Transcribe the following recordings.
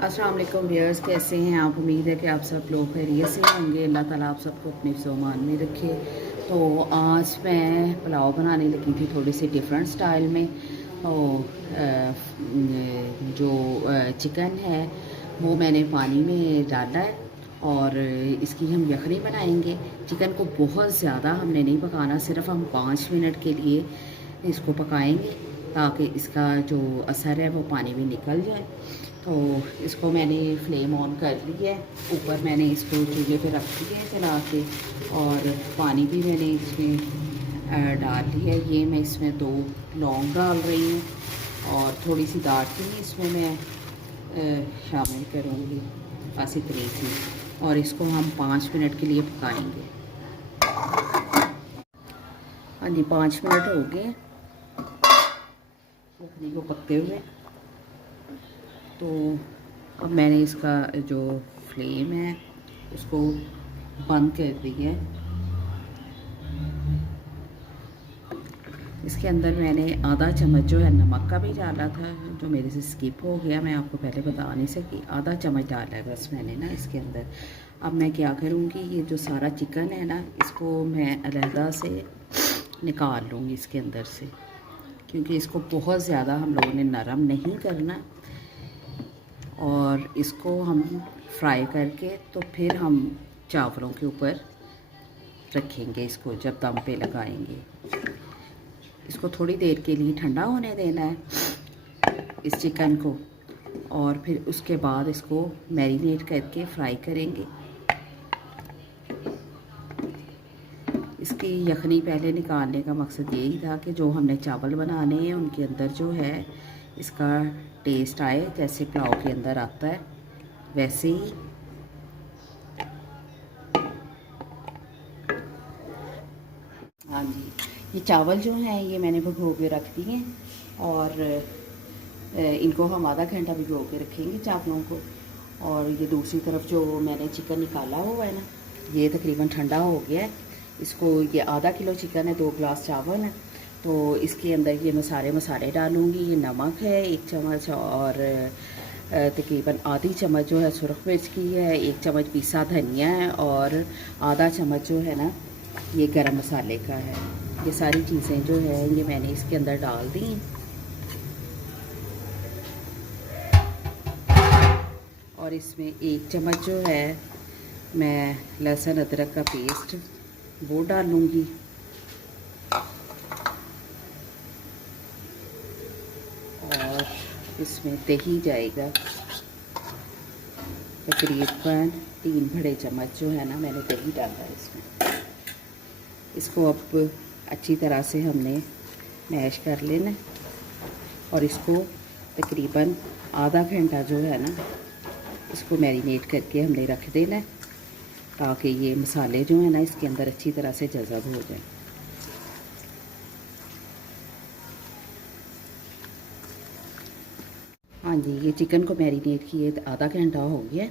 अस्सलाम वालेकुम व्यूअर्स, कैसे हैं आप? उम्मीद है कि आप सब लोग खैरियत से होंगे। अल्लाह ताला आप सबको अपने फ़मान में रखे। तो आज मैं पुलाव बनाने लगी थी थोड़ी सी डिफरेंट स्टाइल में। तो जो चिकन है वो मैंने पानी में डाला है और इसकी हम यखनी बनाएंगे। चिकन को बहुत ज़्यादा हमने नहीं पकाना, सिर्फ हम 5 मिनट के लिए इसको पकाएंगे ताकि इसका जो असर है वो पानी में निकल जाए। तो इसको मैंने फ्लेम ऑन कर ली है, ऊपर मैंने इसको चूल्हे पे रख दिया है जला के, और पानी भी मैंने इसमें डाल ली है। ये मैं इसमें 2 लौंग डाल रही हूँ और थोड़ी सी दालचीनी इसमें मैं शामिल करूँगी, बस इतनी सी। और इसको हम 5 मिनट के लिए पकाएंगे। हाँ जी, 5 मिनट हो गए मखनी को पकते हुए। तो अब मैंने इसका जो फ्लेम है उसको बंद कर दिया है। इसके अंदर मैंने आधा चम्मच जो है नमक का भी डाला था, जो मेरे से स्किप हो गया, मैं आपको पहले बता नहीं सकी। आधा चम्मच डाला है बस मैंने ना इसके अंदर। अब मैं क्या करूँगी, ये जो सारा चिकन है ना इसको मैं अलहदा से निकाल लूँगी इसके अंदर से, क्योंकि इसको बहुत ज़्यादा हम लोगों ने नरम नहीं करना। और इसको हम फ्राई करके तो फिर हम चावलों के ऊपर रखेंगे, इसको जब दम पे लगाएंगे। इसको थोड़ी देर के लिए ठंडा होने देना है इस चिकन को, और फिर उसके बाद इसको मैरिनेट करके फ्राई करेंगे। इसकी यखनी पहले निकालने का मकसद यही था कि जो हमने चावल बनाने हैं उनके अंदर जो है इसका टेस्ट आए, जैसे पुलाव के अंदर आता है वैसे ही। हाँ जी, ये चावल जो हैं ये मैंने भिगो के रख दिए और इनको हम आधा घंटा भिगो के रखेंगे चावलों को। और ये दूसरी तरफ जो मैंने चिकन निकाला हुआ है ना, ये तकरीबन ठंडा हो गया है। इसको, ये आधा किलो चिकन है, 2 गिलास चावल है, तो इसके अंदर ये मसाले डालूँगी। ये नमक है 1 चम्मच, और तकरीबन आधी चम्मच जो है सुरख मिर्च की है, 1 चम्मच पीसा धनिया है, और आधा चम्मच जो है ना ये गरम मसाले का है। ये सारी चीज़ें जो है ये मैंने इसके अंदर डाल दी। और इसमें 1 चम्मच जो है मैं लहसुन अदरक का पेस्ट वो डालूँगी। और इसमें दही जाएगा तकरीबन 3 बड़े चम्मच जो है ना, मैंने दही डाला है इसमें। इसको अब अच्छी तरह से हमने मैश कर लेना और इसको तकरीबन आधा घंटा जो है ना इसको मैरिनेट करके हमने रख देना है, ताकि ये मसाले जो है ना इसके अंदर अच्छी तरह से जज़ब हो जाए। हाँ जी, ये चिकन को मैरिनेट किए आधा घंटा हो गया।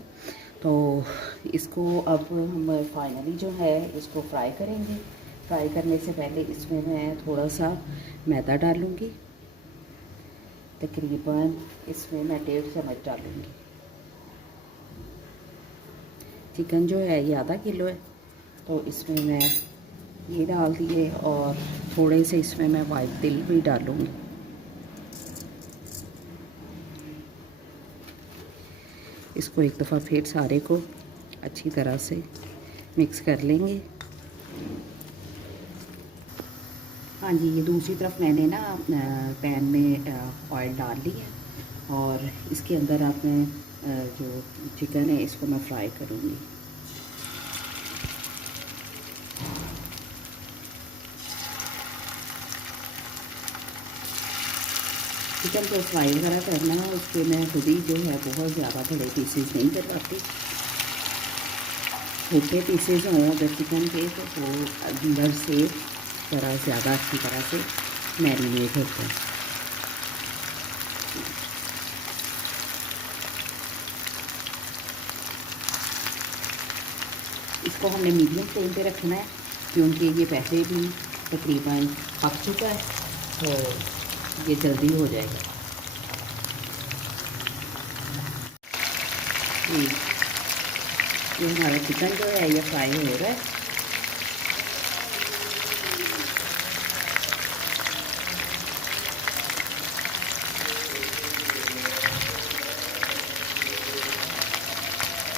तो इसको अब हम फाइनली जो है इसको फ्राई करेंगे। फ्राई करने से पहले इसमें मैं थोड़ा सा मैदा डालूँगी, तकरीबन इसमें मैं 1.5 चम्मच डालूँगी। चिकन जो है ये आधा किलो है, तो इसमें मैं ये डाल दिए, और थोड़े से इसमें मैं वाइट तिल भी डालूँगी। इसको एक दफ़ा फिर सारे को अच्छी तरह से मिक्स कर लेंगे। हाँ जी, ये दूसरी तरफ मैंने ना पैन में ऑयल डाल ली है, और इसके अंदर आप मैं जो चिकन है इसको मैं फ्राई करूँगी। चिकन को फ्राई वगैरह करना है उसके मैं खुद ही जो है बहुत ज़्यादा बड़े पीसेस नहीं करवाती। छोटे पीसेस हों अगर चिकन के तो वो अंदर से ज़रा ज़्यादा अच्छी तरह से मैरिनेट होते हैं। इसको हमने मीडियम फ्लेम पे रखना है, क्योंकि ये पहले भी तकरीबन पक चुका है, तो ये जल्दी हो जाएगा। ये ये हमारा चिकन जो है ये फ्राई हो रहा है।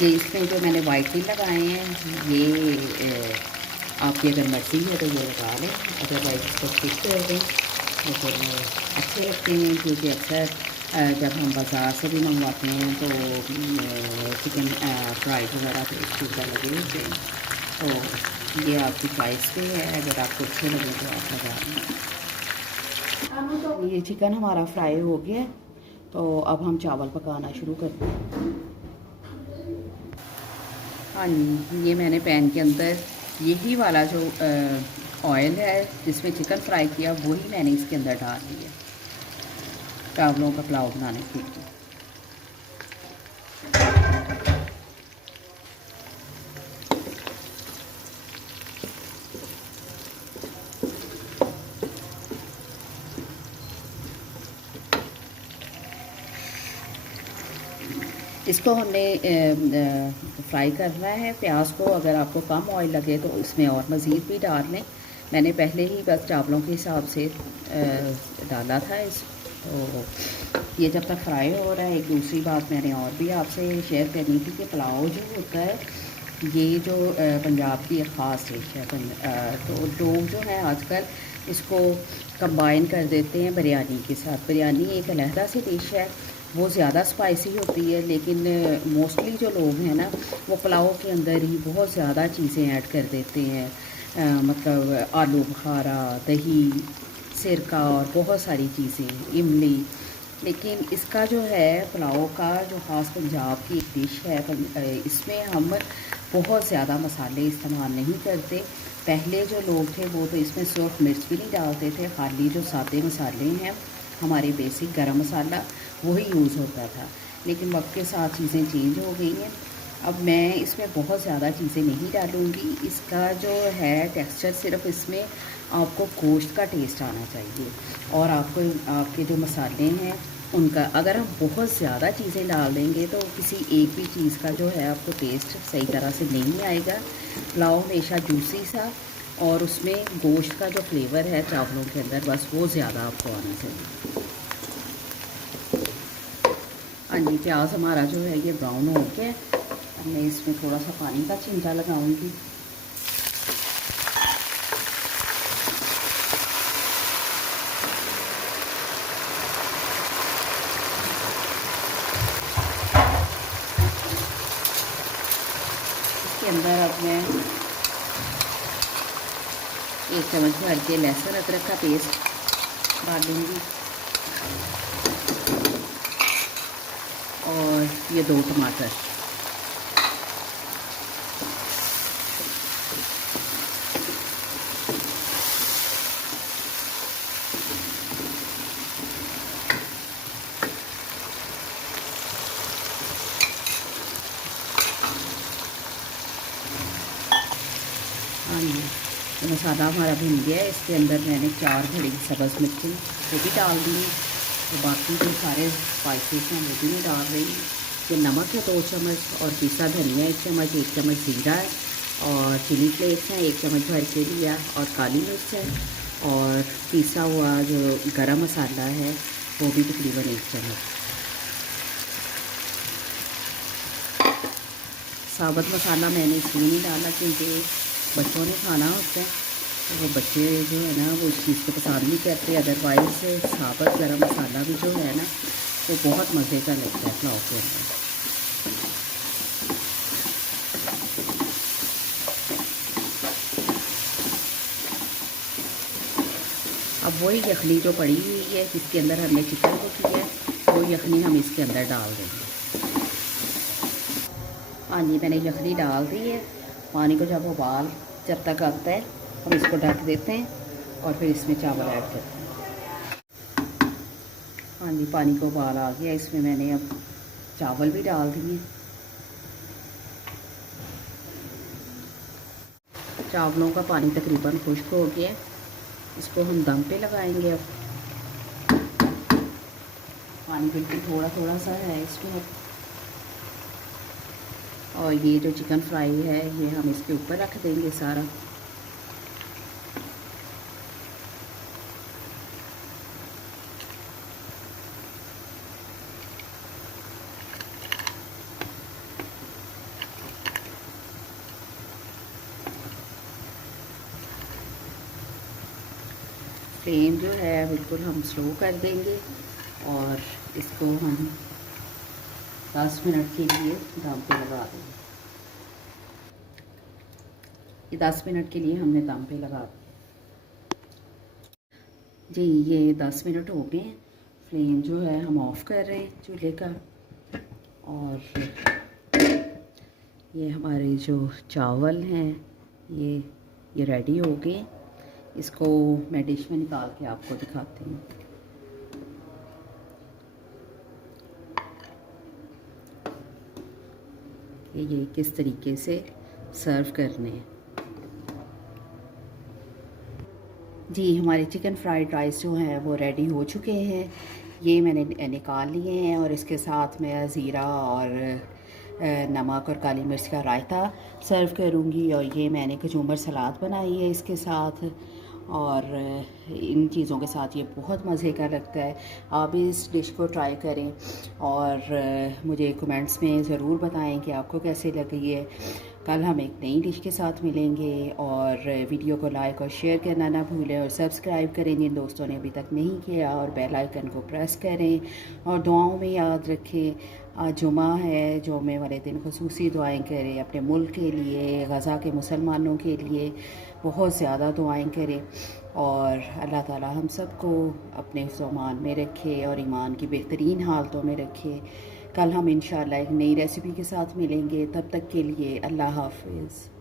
ये इसमें जो मैंने वाइट टिल लगाए हैं ये आपकी अगर मर्ज़ी है तो ये लगा लें, अदरवाइज़ इसको स्किप कर दें। लेकिन अच्छे लगते हैं क्योंकि अक्सर जब हम बाज़ार से भी मंगवाते हैं तो चिकन फ्राई वगैरह तो इसके ऊपर लगे होते हैं। तो ये आपकी चॉइस पे है, अगर आपको अच्छे लगे तो आप लगा लें। ये चिकन हमारा फ्राई हो गया, तो अब हम चावल पकाना शुरू करते हैं। हाँ जी, ये मैंने पैन के अंदर यही वाला जो ऑयल है जिसमें चिकन फ्राई किया वही मैंने इसके अंदर डाल दिया चावलों का पुलाव बनाने के लिए। इसको हमने फ्राई करना है प्याज को। अगर आपको कम ऑयल लगे तो इसमें और मज़ीद भी डाल लें। मैंने पहले ही बस चावलों के हिसाब से डाला था तो ये जब तक फ्राई हो रहा है। एक दूसरी बात मैंने और भी आपसे शेयर करनी थी कि पुलाव जो होता है ये जो पंजाब की एक ख़ास डिश है। तो लोग जो हैं आजकल इसको कंबाइन कर देते हैं बिरयानी के साथ। बिरयानी एक अलहदा सी डिश है, वो ज़्यादा स्पाइसी होती है, लेकिन मोस्टली जो लोग हैं ना वो पुलाव के अंदर ही बहुत ज़्यादा चीज़ें ऐड कर देते हैं। मतलब आलू बुखारा, दही, सिरका और बहुत सारी चीज़ें, इमली। लेकिन इसका जो है पुलाव का जो ख़ास पंजाब की एक डिश है, इसमें हम बहुत ज़्यादा मसाले इस्तेमाल नहीं करते। पहले जो लोग थे वो तो इसमें सिर्फ मिर्च भी नहीं डालते थे, खाली जो सादे मसाले हैं हमारे बेसिक गरम मसाला वही यूज़ होता था। लेकिन वक्त के साथ चीज़ें चेंज हो गई हैं। अब मैं इसमें बहुत ज़्यादा चीज़ें नहीं डालूँगी। इसका जो है टेक्सचर सिर्फ इसमें आपको गोश्त का टेस्ट आना चाहिए और आपको आपके जो मसाले हैं उनका। अगर हम बहुत ज़्यादा चीज़ें डाल देंगे तो किसी एक भी चीज़ का जो है आपको टेस्ट सही तरह से नहीं आएगा। पुलाव हमेशा जूसी सा और उसमें गोश्त का जो फ्लेवर है चावलों के अंदर बस वो ज़्यादा आपको आना चाहिए। हाँ जी, प्याज हमारा जो है ये ब्राउन हो गया। अब मैं इसमें थोड़ा सा पानी का छिंटा लगाऊंगी। इसके अंदर अब मैं 1 चम्मच भर के लहसुन अदरक का पेस्ट डालूंगी और ये 2 टमाटर। हाँ जी, तो मसाला हमारा भुन गया है। इसके अंदर मैंने 4 बड़ी सब्ज़ मिर्ची वो भी डाल दी। तो बाकी जो सारे स्पाइसेस हैं वो भी मैं डाल रही हूँ। ये नमक है 2 चम्मच और पिसा धनिया 1 चम्मच, 1 चम्मच ज़ीरा है और चिली फ्लेक्स हैं 1 चम्मच भर के लिया और काली मिर्च है और पिसा हुआ जो गरम मसाला है वो भी तकरीबन 1 चम्मच। साबुत मसाला मैंने इसलिए नहीं डाला क्योंकि बच्चों ने खाना होता है, तो वो बच्चे जो है ना वो इस चीज़ को पसंद नहीं करते। अदरवाइज़ साबुत गरम मसाला भी जो है ना वो बहुत मज़े का लगता है पुलाव के अंदर। अब वही यखनी जो पड़ी हुई है जिसके अंदर हमने चिकन को किया है वो यखनी हम इसके अंदर डाल देंगे। हाँ जी, मैंने यखनी डाल दी है। पानी को जब उबाल जब तक आता है हम इसको ढक देते हैं और फिर इसमें चावल ऐड करते हैं। हाँ जी, पानी को उबाल आ गया। इसमें मैंने अब चावल भी डाल दिए। चावलों का पानी तकरीबन खुश्क हो गया। इसको हम दम पे लगाएंगे। अब पानी बिल्कुल थोड़ा थोड़ा सा है इसमें। और ये जो चिकन फ्राई है ये हम इसके ऊपर रख देंगे सारा। फ्लेम जो है बिल्कुल हम स्लो कर देंगे और इसको हम 10 मिनट के लिए दम पे लगा देंगे। ये 10 मिनट के लिए हमने दम पे लगा दिया जी। ये 10 मिनट हो गए हैं। फ्लेम जो है हम ऑफ़ कर रहे हैं चूल्हे का। और ये हमारे जो चावल हैं ये रेडी हो गए। इसको मैं डिश में निकाल के आपको दिखाती हूँ। ये किस तरीके से सर्व करने हैं जी। हमारे चिकन फ्राइड राइस जो हैं वो रेडी हो चुके हैं। ये मैंने निकाल लिए हैं और इसके साथ मैं ज़ीरा और नमक और काली मिर्च का रायता सर्व करूँगी। और ये मैंने कचूम्बर सलाद बनाई है इसके साथ। और इन चीज़ों के साथ ये बहुत मज़े का लगता है। आप भी इस डिश को ट्राई करें और मुझे कमेंट्स में ज़रूर बताएं कि आपको कैसे लगी है। कल हम एक नई डिश के साथ मिलेंगे। और वीडियो को लाइक और शेयर करना ना भूलें और सब्सक्राइब करें जिन दोस्तों ने अभी तक नहीं किया, और बेल आइकन को प्रेस करें। और दुआओं में याद रखें आज जुमा है, जुमे वाले दिन खुसूसी दुआएं करें अपने मुल्क के लिए, गज़ा के मुसलमानों के लिए बहुत ज़्यादा दुआएं करें। और अल्लाह ताला हम सबको अपने फ़मान में रखे और ईमान की बेहतरीन हालतों में रखे। कल हम इंशाअल्लाह एक नई रेसिपी के साथ मिलेंगे। तब तक के लिए अल्लाह हाफ़िज़।